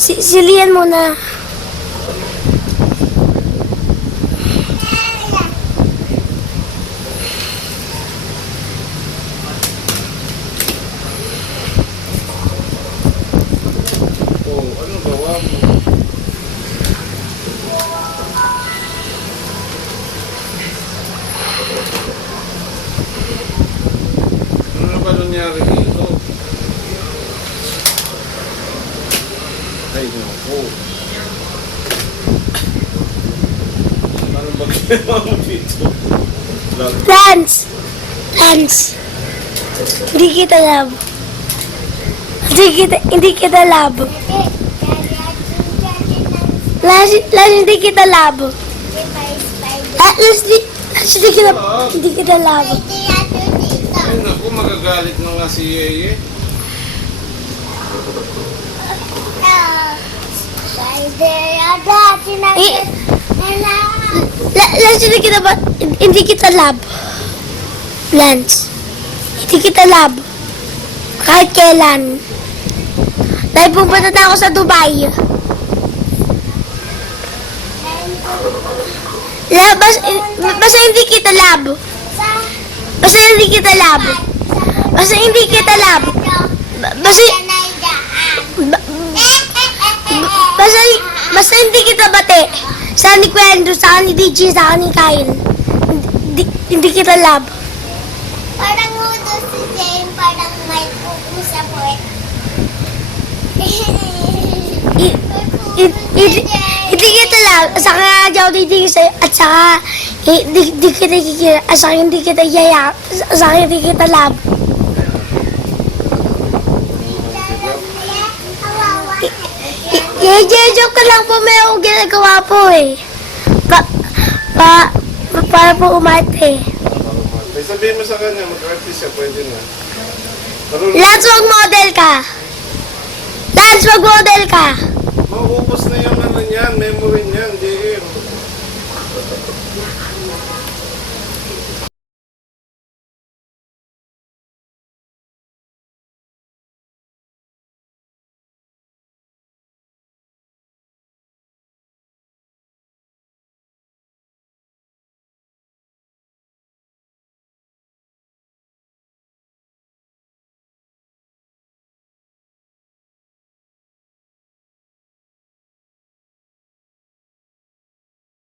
Si Lian muna. Oh, ano gawa mo? Ano na ba nangyari dito? Ay, naku. Ano ba ginawa mo dito? Lance! Hindi kita love. Hindi kita love. Lance, hindi kita love. Lance, hindi kita love. Ay, naku, magagalit na nga si Yeye. Lance, hindi kita love. Lance, hindi kita love. Kahit kailan. Dahil pupunta na ako sa Dubai. Basta hindi kita love. Basta hindi kita love. Basta hindi kita love. Basta hindi kita bate. Sa ni Kwendo, sa ni DJ, sa ni Kyle. Hindi kita love. Parang udo si Jane, parang may pupusa po eh. Hindi kita love. Saka jaw DJ sa'yo. At saka hindi kita kikira. At saka hindi kita yaya. Saka hindi kita love. Joke ka lang po, may akong ginagawa po eh. Para po umarte. May sabihin mo sa kanya, mag-artist siya, pwede na. Lance, wag model ka. Lance, wag model ka. Maubos na yung ano niyan, memory